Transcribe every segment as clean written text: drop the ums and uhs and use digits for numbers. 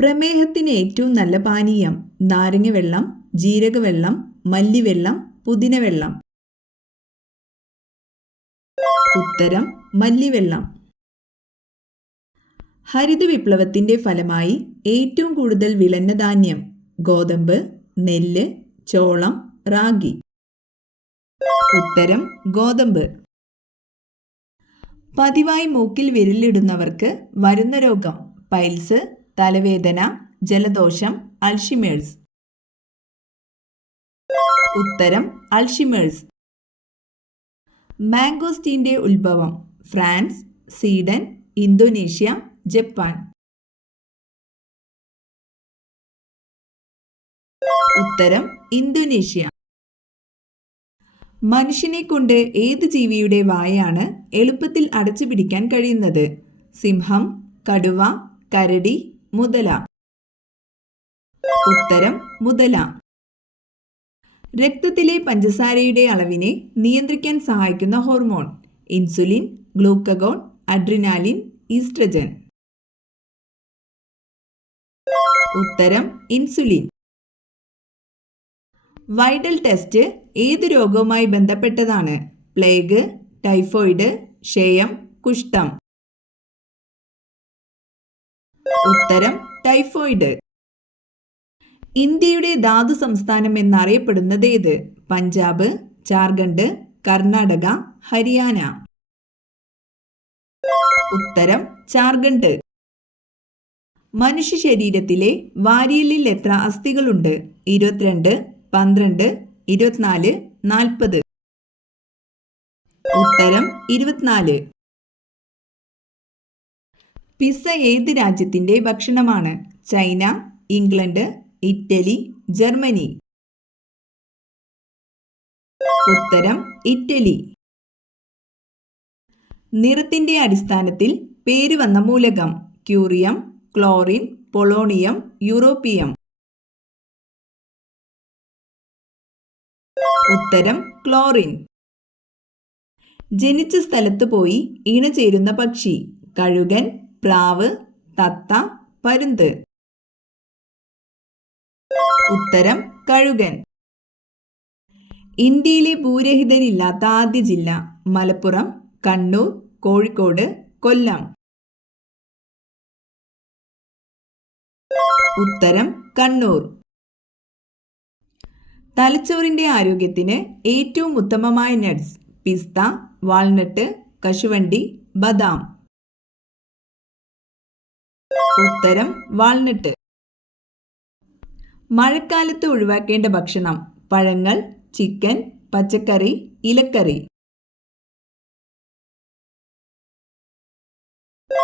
പ്രമേഹത്തിന് ഏറ്റവും നല്ല പാനീയം നാരങ്ങ വെള്ളം, ജീരകവെള്ളം, മല്ലിവെള്ളം, പുതിനവെള്ളം. ഉത്തരം മല്ലിവെള്ളം. ഹരിത വിപ്ലവത്തിന്റെ ഫലമായി ഏറ്റവും കൂടുതൽ വിളഞ്ഞ ധാന്യം ഗോതമ്പ്, നെല്ല്, ചോളം, റാഗി. ഉത്തരം ഗോതമ്പ്. പതിവായി മൂക്കിൽ വിരലിടുന്നവർക്ക് വരുന്ന രോഗം പൈൽസ്, തലവേദന, ജലദോഷം, അൾഷിമേഴ്സ്. ഉത്തരം അൾഷിമേഴ്സ്. മാംഗോസ്റ്റീന്റെ ഉത്ഭവം ഫ്രാൻസ്, സ്വീഡൻ, ഇന്തോനേഷ്യ, ജപ്പാൻ. ഉത്തരം ഇന്തോനേഷ്യ. മനുഷ്യനെ കൊണ്ട് ഏത് ജീവിയുടെ വായാണ് എളുപ്പത്തിൽ അടച്ചു പിടിക്കാൻ കഴിയുന്നത്? സിംഹം, കടുവ, കരടി, മുതല. ഉത്തരം മുതല. രക്തത്തിലെ പഞ്ചസാരയുടെ അളവിനെ നിയന്ത്രിക്കാൻ സഹായിക്കുന്ന hormone insulin, glucagon, adrenaline, oestrogen. ഉത്തരം ഇൻസുലിൻ. വൈഡൽ ടെസ്റ്റ് ഏത് രോഗവുമായി ബന്ധപ്പെട്ടതാണ്? പ്ലേഗ്, ടൈഫോയിഡ്, ക്ഷയം, കുഷ്ഠം. ഉത്തരം ടൈഫോയിഡ്. ഇന്ത്യയുടെ ധാതു സംസ്ഥാനം എന്നറിയപ്പെടുന്നത് ഏത്? പഞ്ചാബ്, ജാർഖണ്ഡ്, കർണാടക, ഹരിയാന. ഉത്തരം ജാർഖണ്ഡ്. മനുഷ്യ ശരീരത്തിലെ വാരിയലിൽ എത്ര അസ്ഥികളുണ്ട്? 22, 12, 24, 40. ഉത്തരം 24. പിസ്സ ഏത് രാജ്യത്തിന്റെ ഭക്ഷണമാണ്? China, England, Italy, Germany. ഉത്തരം ഇറ്റലി. നിറത്തിന്റെ അടിസ്ഥാനത്തിൽ പേര് വന്ന മൂലകം ക്യൂറിയം, ക്ലോറിൻ, പൊളോണിയം, യൂറോപ്പിയം. ഉത്തരം ക്ലോറിൻ. ജനിച്ച സ്ഥലത്ത് പോയി ഇണചേരുന്ന പക്ഷി കഴുകൻ, പ്രാവ്, തത്ത, പരുന്ത്. ഉത്തരം കഴുകൻ. ഇന്ത്യയിലെ ഭൂരഹിതരില്ലാത്ത ആദ്യ ജില്ല മലപ്പുറം, കണ്ണൂർ, കോഴിക്കോട്, കൊല്ലം. ഉത്തരം കണ്ണൂർ. തലച്ചോറിന്റെ ആരോഗ്യത്തിന് ഏറ്റവും ഉത്തമമായ നട്ട്സ് പിസ്ത, വാൾനട്ട്, കശുവണ്ടി, ബദാം. ഉത്തരം വാൾനട്ട്. മഴക്കാലത്ത് ഒഴിവാക്കേണ്ട ഭക്ഷണം പഴങ്ങൾ, ചിക്കൻ, പച്ചക്കറി, ഇലക്കറി.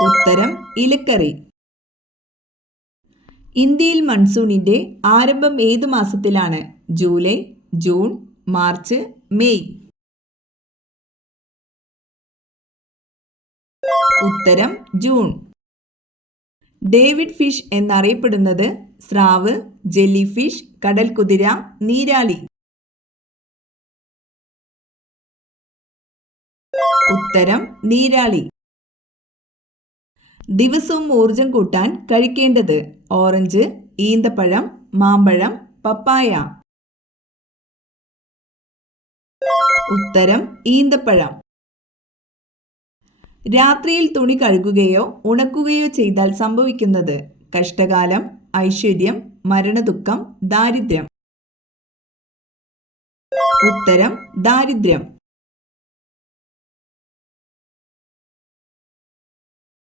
ഉത്തരം ഇലക്കറി. ഇന്ത്യയിൽ മൺസൂണിന്റെ ആരംഭം ഏതു മാസത്തിലാണ്? July, June, March, May. ഉത്തരം ജൂൺ. ഡേവിഡ് ഫിഷ് എന്നറിയപ്പെടുന്നത് സ്രാവ്, ജെല്ലി ഫിഷ്, കടൽക്കുതിര, നീരാളി. ഉത്തരം നീരാളി. ദിവസവും ഊർജം കൂട്ടാൻ കഴിക്കേണ്ടത് ഓറഞ്ച്, ഈന്തപ്പഴം, മാമ്പഴം, പപ്പായ. ഉത്തരം ഈന്തപ്പഴം. രാത്രിയിൽ തുണി കഴുകുകയോ ഉണക്കുകയോ ചെയ്താൽ സംഭവിക്കുന്നത് കഷ്ടകാലം, ഐശ്വര്യം, മരണദുഃഖം, ദാരിദ്ര്യം. ഉത്തരം ദാരിദ്ര്യം.